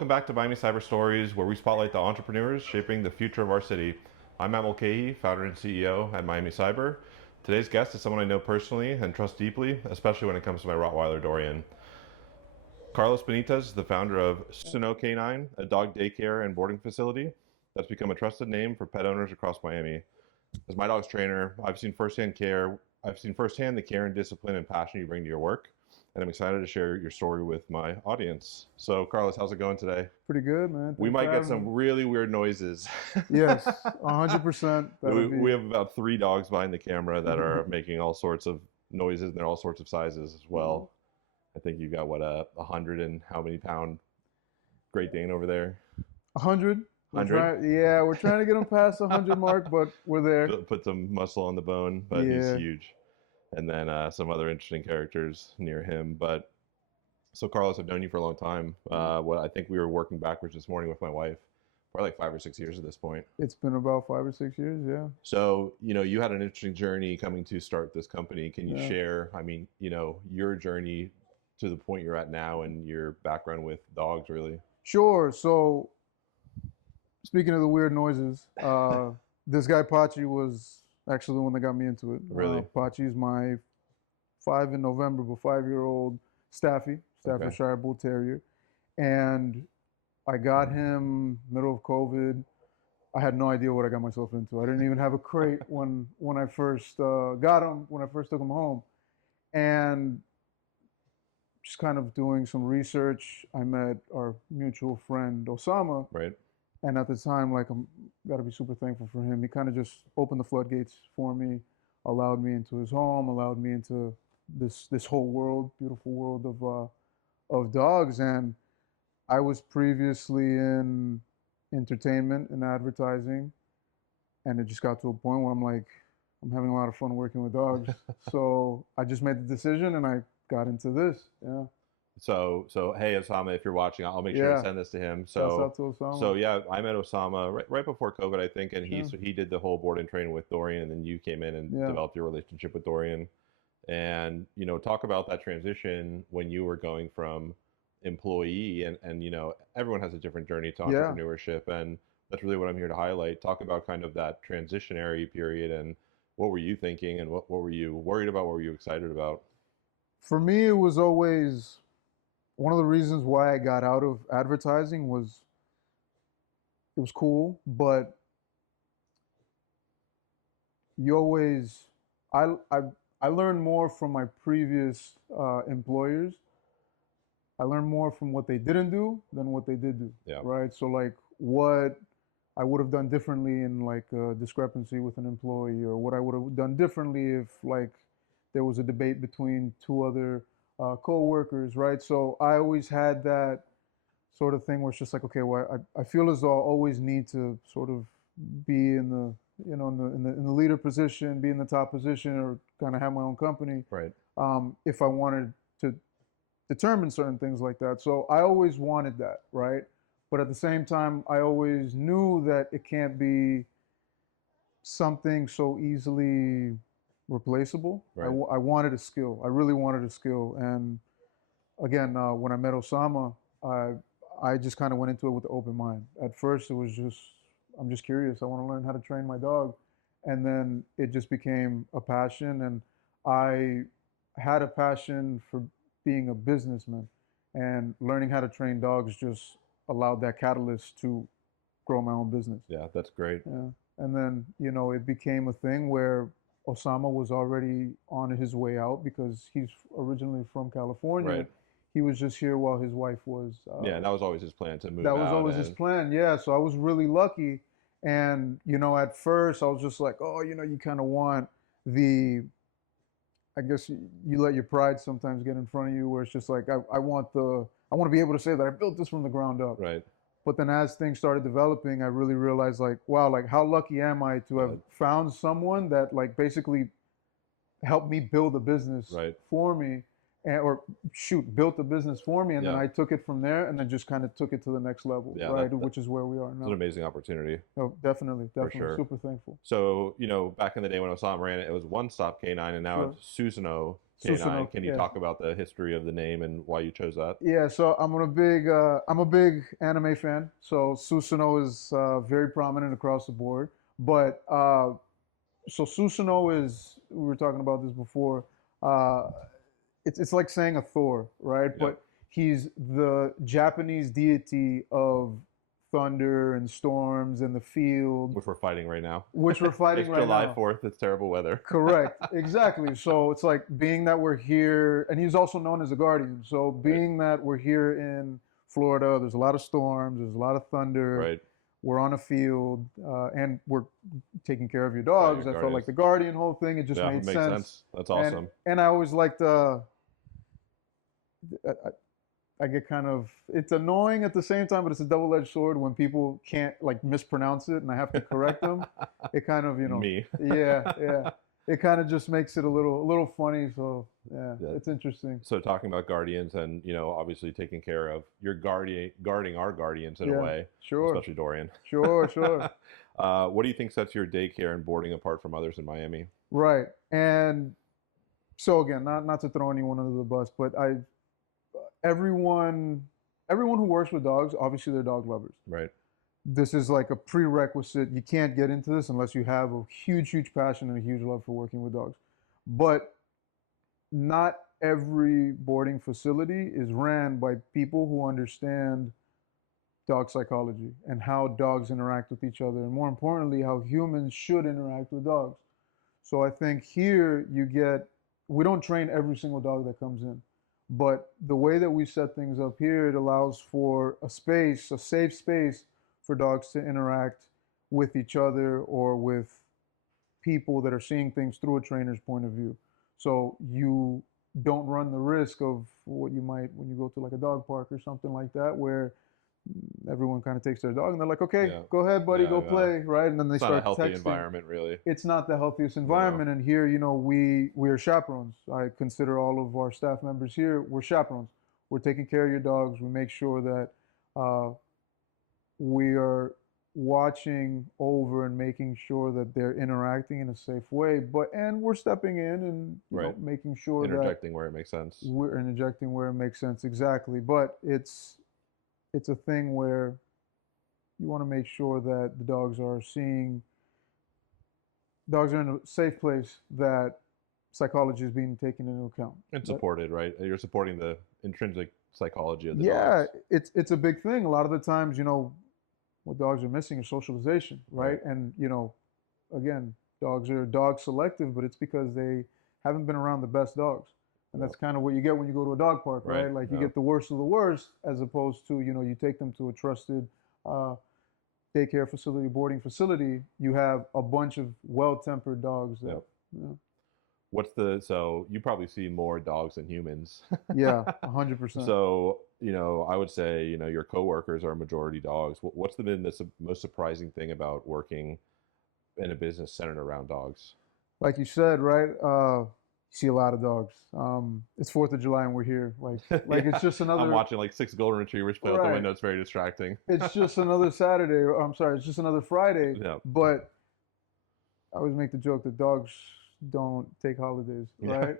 Welcome back to Miami Cyber Stories, where we spotlight the entrepreneurs shaping the future of our city. I'm Matt Mulcahy, founder and CEO at Miami Cyber. Today's guest is someone I know personally and trust deeply, especially when it comes to my Rottweiler Dorian. Carlos Benitez is the founder of Susano'o K9, a dog daycare and boarding facility that's become a trusted name for pet owners across Miami. As my dog's trainer, I've seen firsthand the care and discipline and passion you bring to your work, and I'm excited to share your story with my audience. So, Carlos, how's it going today? Pretty good, man. We Thanks might for get having some me. really weird noises. Yes, 100%. We have about 3 dogs behind the camera that are making all sorts of noises, and they're all sorts of sizes as well. I think you got what, 100 and how many pound Great Dane over there? 100. 100? Yeah, we're trying to get him past the 100 mark, but we're there. Put some muscle on the bone, but he's Yeah. huge. And then some other interesting characters near him. But so, Carlos, I've known you for a long time. I think we were working backwards this morning with my wife, probably like 5 or 6 years at this point. It's been about 5 or 6 years, yeah. So, you had an interesting journey coming to start this company. Can you share, your journey to the point you're at now and your background with dogs, really? Sure. So, speaking of the weird noises, this guy Pachi was actually the one that got me into it. Really? Pachi's my 5-year-old Staffordshire Bull Terrier. And I got him middle of COVID. I had no idea what I got myself into. I didn't even have a crate when I first got him, when I first took him home. And just kind of doing some research, I met our mutual friend, Osama. Right. And at the time, like, I'm got to be super thankful for him. He kind of just opened the floodgates for me, allowed me into his home, allowed me into this whole world, beautiful world of dogs. And I was previously in entertainment and advertising, and it just got to a point where I'm like, I'm having a lot of fun working with dogs. So I just made the decision, and I got into this. Yeah. So hey, Osama, if you're watching, I'll make sure to send this to him. Shouts out to Osama. Yeah, I met Osama right before COVID, I think, and he did the whole board and train with Dorian, and then you came in and developed your relationship with Dorian. And talk about that transition when you were going from employee and everyone has a different journey to entrepreneurship, and that's really what I'm here to highlight. Talk about kind of that transitionary period and what were you thinking and what were you worried about, what were you excited about? For me, it was always one of the reasons why I got out of advertising was it was cool, but you always I learned more from my previous employers. I learned more from what they didn't do than what they did do. Yeah. Right. So like what I would have done differently in like a discrepancy with an employee, or what I would have done differently if like there was a debate between two other co-workers, right? So I always had that sort of thing where it's just like, okay, well, I feel as though I always need to sort of be in the, in the leader position, be in the top position, or kind of have my own company. Right. If I wanted to determine certain things like that. So I always wanted that, right? But at the same time, I always knew that it can't be something so easily replaceable. Right. I wanted a skill. I really wanted a skill. And again, when I met Osama, I just kind of went into it with an open mind. At first, it was just, I'm just curious. I want to learn how to train my dog. And then it just became a passion. And I had a passion for being a businessman. And learning how to train dogs just allowed that catalyst to grow my own business. Yeah, that's great. Yeah. And then, it became a thing where Osama was already on his way out because he's originally from California. Right. He was just here while his wife was. Yeah, and that was always his plan to move That out. was always his plan. Yeah. So I was really lucky. And, at first I was just like, oh, you kind of want I guess you let your pride sometimes get in front of you, where it's just like, I want to be able to say that I built this from the ground up. Right. But then as things started developing, I really realized like, wow, like how lucky am I to have found someone that like basically helped me build a business for me, built a business for me. And then I took it from there and then just kind of took it to the next level, which is where we are now. It's an amazing opportunity. Oh, definitely. For sure. Super thankful. So, back in the day when Osama ran it, it was One Stop K9, and now it's Susano'o K9. Susano'o, Can you yeah. talk about the history of the name and why you chose that? Yeah, so I'm a big anime fan. So Susanoo is very prominent across the board. But so Susanoo is, we were talking about this before. Uh, it's like saying a Thor, right? Yep. But he's the Japanese deity of thunder and storms and the field, Which we're fighting right now. which we're fighting It's right July now. 4th. It's terrible weather. Correct, exactly. So it's like being that we're here, and he's also known as a guardian. So Right. being that we're here in Florida, there's a lot of storms, there's a lot of thunder. Right. We're on a field, and we're taking care of your Right. dogs. Your I felt guardians. like the guardian whole thing. It just Yeah, it made makes sense. sense. That's And awesome. and I always liked I get kind of, it's annoying at the same time, but it's a double-edged sword when people can't like mispronounce it and I have to correct them. It kind of, Me. yeah, yeah. It kind of just makes it a little funny. So yeah, Yeah. it's interesting. So talking about guardians and, obviously taking care of your guarding our guardians in a Yeah, way, sure, especially Dorian. sure. What do you think sets your daycare and boarding apart from others in Miami? Right. And so again, not to throw anyone under the bus, but everyone everyone who works with dogs, obviously they're dog lovers. Right. This is like a prerequisite. You can't get into this unless you have a huge passion and a huge love for working with dogs. But not every boarding facility is ran by people who understand dog psychology and how dogs interact with each other, and more importantly, how humans should interact with dogs. So I think here we don't train every single dog that comes in, but the way that we set things up here, it allows for a safe space for dogs to interact with each other or with people that are seeing things through a trainer's point of view. So you don't run the risk of what you might when you go to like a dog park or something like that, where everyone kind of takes their dog and they're like, okay, Yeah. go ahead, buddy, Yeah. go Yeah. play, right? And then they It's not a start healthy texting. environment, really. It's not the healthiest No. environment. And here, we are chaperones. I consider all of our staff members here, we're chaperones. We're taking care of your dogs. We make sure that uh, we are watching over and making sure that they're interacting in a safe way. And we're stepping in and Right. making sure that Interjecting where it makes sense. we're interjecting where it makes sense. Exactly. But it's a thing where you want to make sure that the dogs are in a safe place, that psychology is being taken into account. And But supported, right? You're supporting the intrinsic psychology of the yeah, dogs. it's a big thing. A lot of the times, what dogs are missing is socialization, right? Right. And again, dogs are dog selective, but it's because they haven't been around the best dogs. And Yeah. that's kind of what you get when you go to a dog park, right? Right. Like you Yeah. get the worst of the worst, as opposed to, you take them to a trusted uh, daycare facility, boarding facility. You have a bunch of well-tempered dogs that, Yep. you know, So you probably see more dogs than humans. yeah, 100%. So, I would say, your coworkers are majority dogs. What's been the most surprising thing about working in a business centered around dogs? Like you said, right? You see a lot of dogs. It's 4th of July and we're here. Like Yeah. it's just I'm another, watching like 6 golden retrievers play out the right. window. It's very distracting. It's just another Saturday. Or, I'm sorry, it's just another Friday. Yeah. But I always make the joke that dogs don't take holidays, Yeah. right?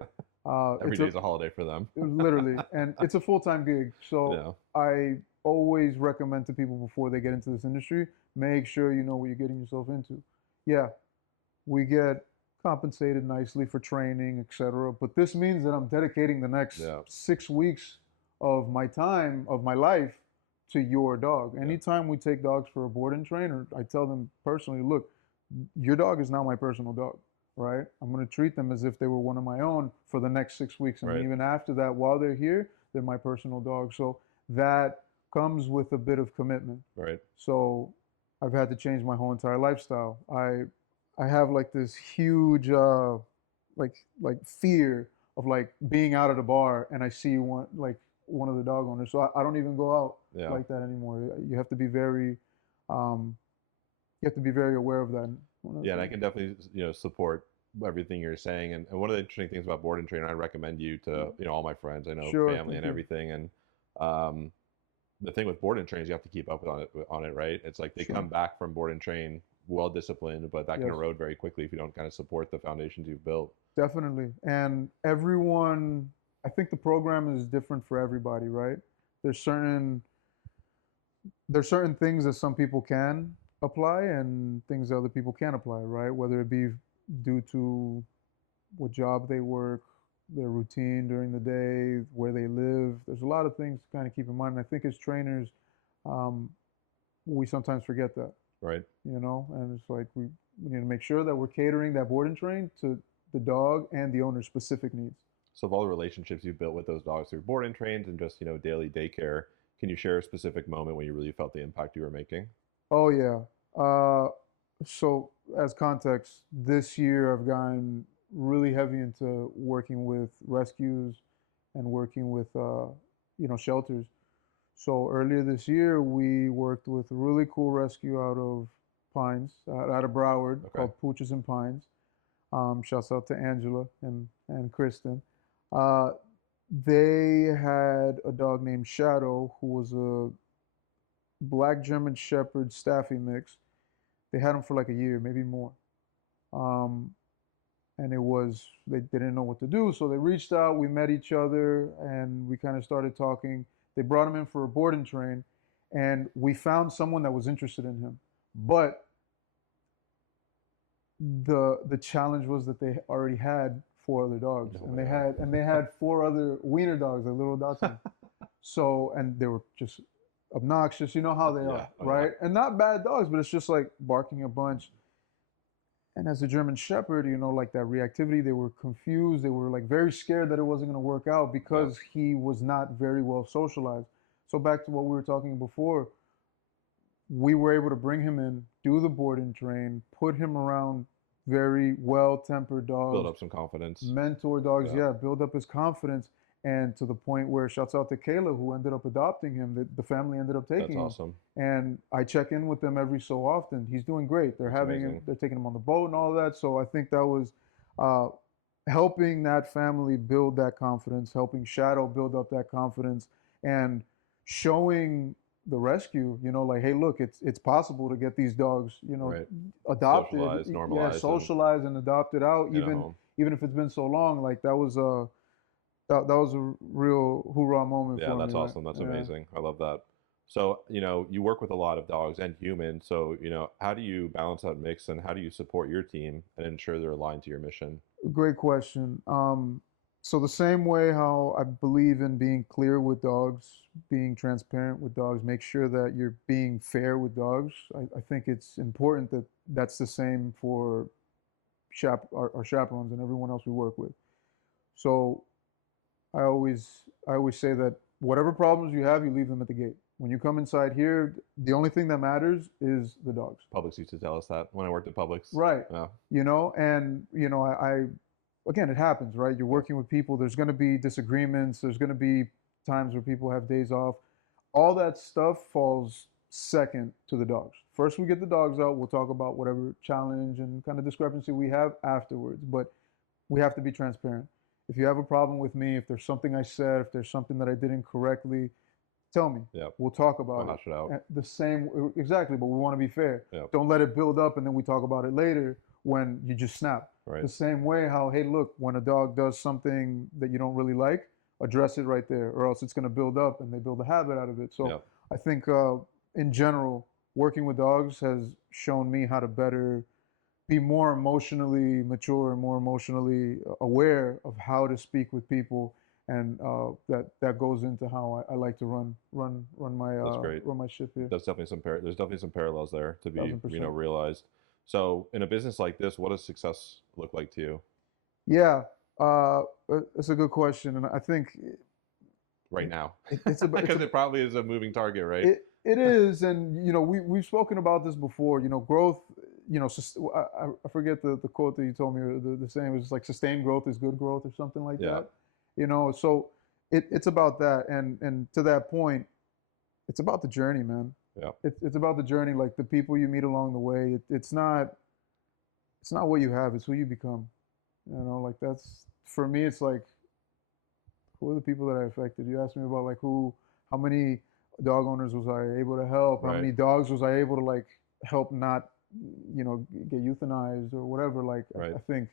Every day's a holiday for them. Literally, and it's a full-time gig. So Yeah. I always recommend to people before they get into this industry, make sure you know what you're getting yourself into. Yeah, we get compensated nicely for training, etc. But this means that I'm dedicating the next Yeah. 6 weeks of my time, of my life, to your dog. Yeah. Anytime we take dogs for a board and trainer, I tell them personally, look, your dog is now my personal dog, right? I'm going to treat them as if they were one of my own for the next 6 weeks. And Right. even after that, while they're here, they're my personal dog. So that comes with a bit of commitment. Right. So I've had to change my whole entire lifestyle. I have like this huge like fear of like being out at a bar and I see one of the dog owners. So I don't even go out Yeah. like that anymore. You have to be very aware of that. Yeah, and I can definitely, support everything you're saying. And one of the interesting things about board and trainer, I recommend you to, all my friends, I know Sure, family thank and you. everything. And the thing with board and trains, you have to keep up on it, right? It's like they Sure. come back from board and train well disciplined, but that can Yes. erode very quickly if you don't kind of support the foundations you've built. Definitely. And everyone, I think the program is different for everybody, right? There's certain there's certain things that some people can apply and things that other people can't apply, right? Whether it be due to what job they work, their routine during the day, where they live. There's a lot of things to kind of keep in mind. And I think as trainers, um, we sometimes forget that, Right. and it's like we need to make sure that we're catering that board and train to the dog and the owner's specific needs. So, of all the relationships you've built with those dogs through boarding trains and just daily daycare, can you share a specific moment when you really felt the impact you were making? Oh yeah. Uh, so as context, this year I've gotten really heavy into working with rescues and working with shelters. So earlier this year we worked with a really cool rescue out of Pines, out of Broward, Okay. called Pooches and Pines. Shouts out to Angela and Kristen. Uh, they had a dog named Shadow who was a black German Shepherd Staffy mix. They had him for like a year, maybe more. Um, and they didn't know what to do, so they reached out. We met each other, and we kind of started talking. They brought him in for a board and train, and we found someone that was interested in him. But the challenge was that they already had four other dogs, Oh and my they God. had four other wiener dogs, like little Dachshund. So, and they were just obnoxious. You know how they Yeah. are, Oh yeah. right? And not bad dogs, but it's just like barking a bunch. And as a German Shepherd, like that reactivity, they were confused. They were like very scared that it wasn't going to work out Yeah. because he was not very well socialized. So back to what we were talking before, we were able to bring him in, do the board and train, put him around very well-tempered Build dogs, up some confidence. mentor dogs, Yeah. yeah, build up his confidence, and to the point where shouts out to Kayla, who ended up adopting him, that the family ended up That's taking him. awesome. And I check in with them every so often. He's doing great. They're That's having him, amazing. they're taking him on the boat and all that. So I think that was uh, helping that family build that confidence, helping Shadow build up that confidence, and showing the rescue, like, hey, look, it's possible to get these dogs, Right. adopted, Socialize, yeah, normalize, and socialized and adopted out, in a even home. even if it's been so long. Like that was a real hoorah moment Yeah, for me, that's man. awesome. That's Yeah. amazing. I love that. So, you work with a lot of dogs and humans. So, how do you balance that mix and how do you support your team and ensure they're aligned to your mission? Great question. So the same way how I believe in being clear with dogs, being transparent with dogs, make sure that you're being fair with dogs. I think it's important that that's the same for our chaperones and everyone else we work with. So I always say that whatever problems you have, you leave them at the gate. When you come inside here, the only thing that matters is the dogs. Publix used to tell us that when I worked at Publix. Right. Yeah. And I again, it happens, right? You're Yep. working with people, there's going to be disagreements, there's going to be times where people have days off. All that stuff falls second to the dogs. First, we get the dogs out, we'll talk about whatever challenge and kind of discrepancy we have afterwards, but we have to be transparent. If you have a problem with me, if there's something I said, if there's something that I did incorrectly, tell me. Yep. We'll talk I'll about it. hash it out. The same, exactly, but we want to be fair. Yep. Don't let it build up and then we talk about it later when you just snap. Right. The same way how, hey, look, when a dog does something that you don't really like, address it right there, or else it's going to build up and they build a habit out of it. So Yep. I think in general, working with dogs has shown me how to better be more emotionally mature and more emotionally aware of how to speak with people, and that goes into how I like to That's great. run my ship here. There's definitely some parallels there to be, 1000%. realized. So, in a business like this, what does success look like to you Yeah, it's a good question, and I think right now? it's about Because it probably is a moving target, right? it is, and we've spoken about this before. Growth. I forget the quote that you told me, or the saying was like sustained growth is good growth, or something like Yeah. that. So it's about that, and to that point, it's about the journey, man. Yeah. It's about the journey, like the people you meet along the way. It's not what you have, it's who you become. Like that's for me. It's like, who are the people that I affected? You asked me about like how many dog owners was I able to help? How Right. many dogs was I able to like help not, get euthanized or whatever? Like Right. I think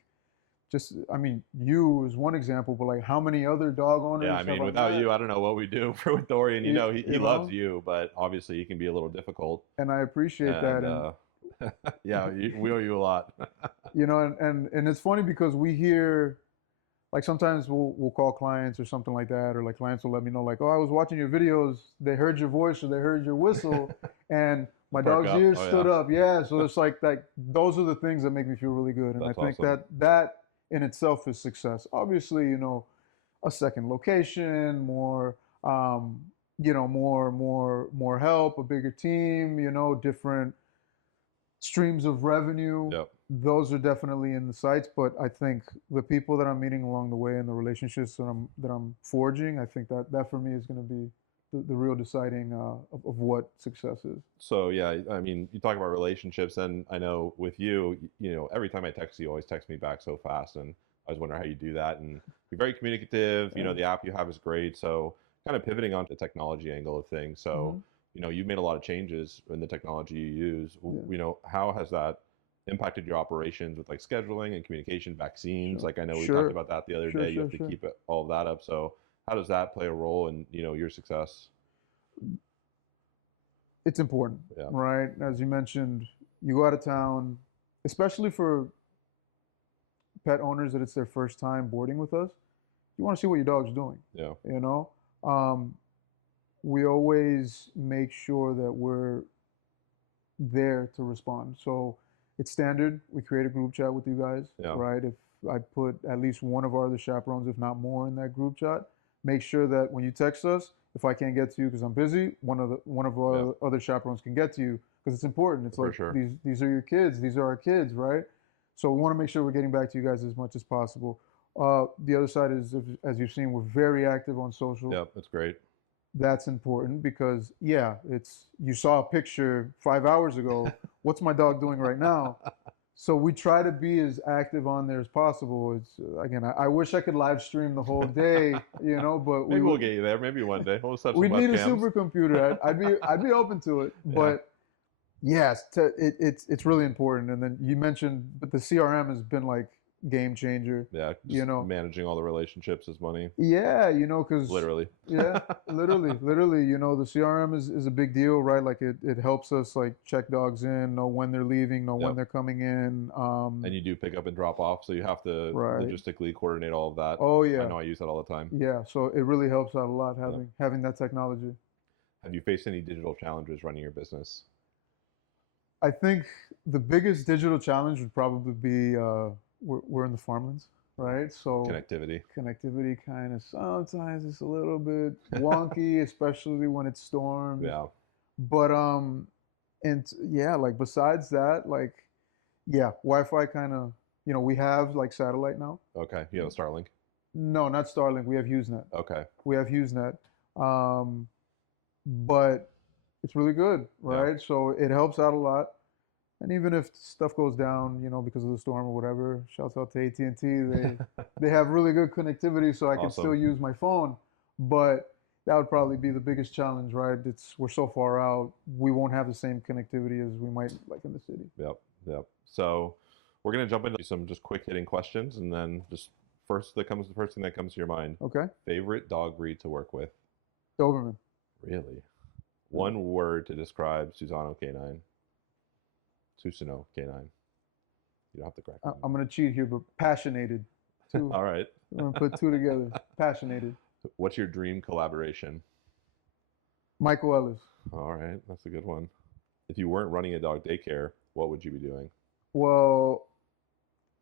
just, I mean, you is one example, but like how many other dog Yeah, I owners have mean, I without met? you, I don't know what we do for with Dorian. You You, know, he you loves know, you, but obviously he can be a little difficult. and I appreciate that. And And yeah, we owe you a lot. and it's funny because we hear, like sometimes we'll call clients or something like that, or like clients will let me know like, oh, I was watching your videos, they heard your voice or they heard your whistle, and my Perk dog's up. ears Oh stood yeah, up. Yeah, so it's like those are the things that make me feel really good, and I that's think awesome. that in itself is success. Obviously, a second location, more, um, more help, a bigger team, different streams of revenue. Yep. Those are definitely in the sights, but I think the people that I'm meeting along the way and the relationships that I'm forging, I think that for me is going to be the real deciding of what success is. So yeah, I mean, you talk about relationships, and I know with you, every time I text you, you always text me back so fast, and I was wondering how you do that. And you're very communicative. Yeah. The app you have is great. So kind of pivoting onto the technology angle of things. So Hmm. you've made a lot of changes in the technology you use. Yeah. How has that impacted your operations with like scheduling and communication, vaccines? Sure. Like I know we talked Sure. about that the other Sure. day. You Sure. have to Sure. keep all of that up. So how does that play a role in your success? It's important, Yeah. right? As you mentioned, you go out of town, especially for pet owners that it's their first time boarding with us. You want to see what your dog's doing, Yeah. you know? Um, we always make sure that we're there to respond. So it's standard. We create a group chat with you guys, Yeah. right? If I put at least one of our other chaperones, if not more, in that group chat, make sure that when you text us, if I can't get to you because I'm busy, one of Yeah. our other chaperones can get to you because it's important. It's For like sure. these are your kids, these are our kids, right? So we want to make sure we're getting back to you guys as much as possible. The other side is, as you've seen, we're very active on social. Yep, that's great. That's important because, yeah, it's you saw a picture 5 hours ago. What's my dog doing right now? So we try to be as active on there as possible. It's again, I wish I could live stream the whole day, but Maybe we'll get you there. Maybe one day we'll set some we'd need a webcams. supercomputer. I'd be open to it, Yeah, but yes, it's really important. And then you mentioned, but the CRM has been like game changer. yeah. You Just know, managing all the relationships is money, Yeah, because literally. yeah, literally, the CRM is a big deal, right? Like it helps us like check dogs in, know when they're leaving, know when Yep. they're coming in. And you do pick up and drop off, so you have to Right. logistically coordinate all of that. Oh I yeah, know I use that all the time. yeah. So it really helps out a lot Yep. having that technology. Have you faced any digital challenges running your business? I think the biggest digital challenge would probably be we're in the farmlands, right? So Connectivity. connectivity kind of sometimes it's a little bit wonky, especially when it storms. Yeah. But yeah, like besides that, like yeah, Wi-Fi kind of, we have like satellite now. Okay. You have a Starlink. No, not Starlink. We have HughesNet. Okay. We have HughesNet. Um, but it's really good, Yeah. right? So it helps out a lot. And even if stuff goes down, because of the storm or whatever, shouts out to AT&T. They have really good connectivity, so I can still Awesome. use my phone. But that would probably be the biggest challenge, right? We're so far out, we won't have the same connectivity as we might like in the city. Yep. Yep. So we're gonna jump into some just quick hitting questions, and then just the first thing that comes to your mind. Okay, Favorite dog breed to work with? Doberman. Really? One word to describe Susano'o K9. Susano'o K9. You don't have to correct me. I'm gonna cheat here, but passionated. Two. All right. I'm gonna put two together. Passionated. What's your dream collaboration? Michael Ellis. All right, that's a good one. If you weren't running a dog daycare, what would you be doing? Well,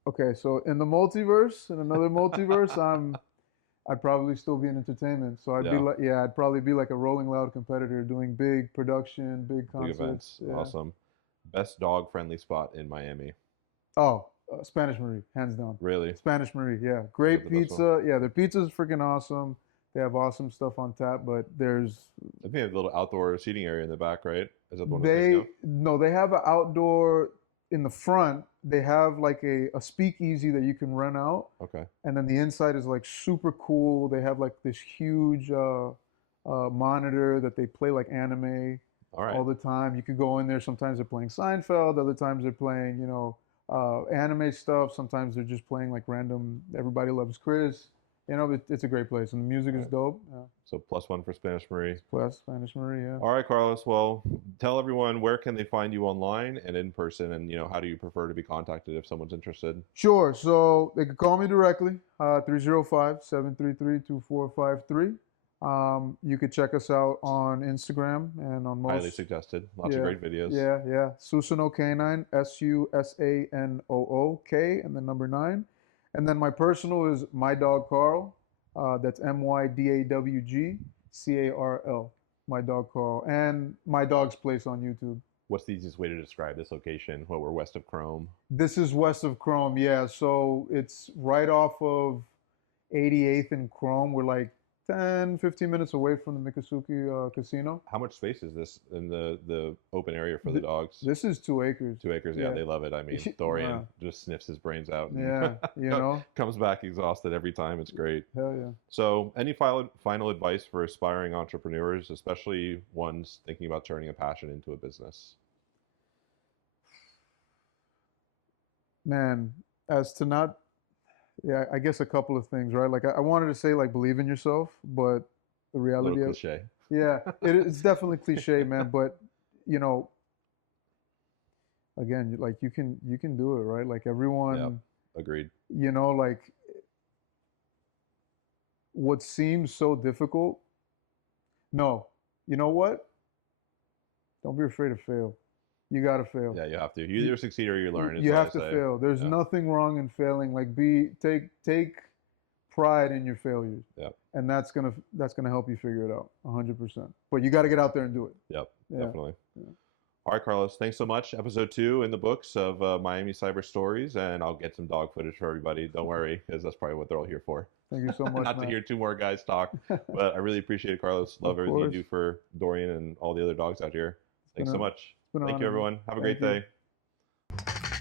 okay, so in the multiverse, in another multiverse, I'd probably still be in entertainment. So Yeah. I'd probably be like a Rolling Loud competitor doing big production, big Big concerts. events. Yeah. Awesome. Best dog friendly spot in Miami. Oh, Spanish Marie, hands down. Really? Spanish Marie, yeah. Is Great that the best one? pizza. Yeah, their pizza's freaking awesome. They have awesome stuff on tap, but I think they have a little outdoor seating area in the back, right? Is that the one I'm thinking they of? no, they have an outdoor in the front. They have like a speakeasy that you can rent out, Okay. and then the inside is like super cool. They have like this huge monitor that they play like anime All right. all the time. You could go in there. Sometimes they're playing Seinfeld. Other times they're playing, anime stuff. Sometimes they're just playing like random. Everybody loves Chris. You know, it's a great place, and the music is dope. Yeah. So +1 for Spanish Marie. Plus Spanish Marie. Yeah. All right, Carlos. Well, tell everyone where can they find you online and in person, and how do you prefer to be contacted if someone's interested? Sure. So they could call me directly, 305-733-2453. You could check us out on Instagram and on Highly most. suggested. Lots of Yeah, great videos. yeah. Susano'o K9, Susanoo and then number 9. And then my personal is my dog Carl. That's MYDAWGCARL. My dog Carl. And my dog's place on YouTube. What's the easiest way to describe this location? Well, we're west of Chrome. This is west of Chrome, yeah. So it's right off of 88th and Chrome. We're like 10, 15 minutes away from the Miccosukee Casino. How much space is this in the open area for the dogs? This is 2 acres. 2 acres, yeah, Yeah. they love it. I mean, Dorian just sniffs his brains out. And Yeah, you know. comes back exhausted every time. It's great. Hell yeah. So, any final advice for aspiring entrepreneurs, especially ones thinking about turning a passion into a business? Man, as to not, yeah, I guess a couple of things, right? Like I wanted to say like believe in yourself, but the A reality little is, cliche. yeah, it's definitely cliche, man. But you know, again, like you can do it, right? Like everyone, Yep. Agreed. you know, like what seems so difficult. No, you know what? Don't be afraid to fail. You gotta fail. Yeah, you have to. You either succeed or you learn. Is You what have I to say. fail. There's Yeah. nothing wrong in failing. Like take pride in your failures. Yep. And that's gonna help you figure it out 100%. But you got to get out there and do it. Yep. Yeah. Definitely. Yeah. All right, Carlos. Thanks so much. Episode 2 in the books of Miami Cyber Stories, and I'll get some dog footage for everybody. Don't worry, because that's probably what they're all here for. Thank you so much. Not to Matt. hear 2 more guys talk, but I really appreciate it, Carlos. Love Of everything you course. do for Dorian and all the other dogs out here. Thanks so much. been an Thank you, honor, man. everyone. Have a Thank great you. day.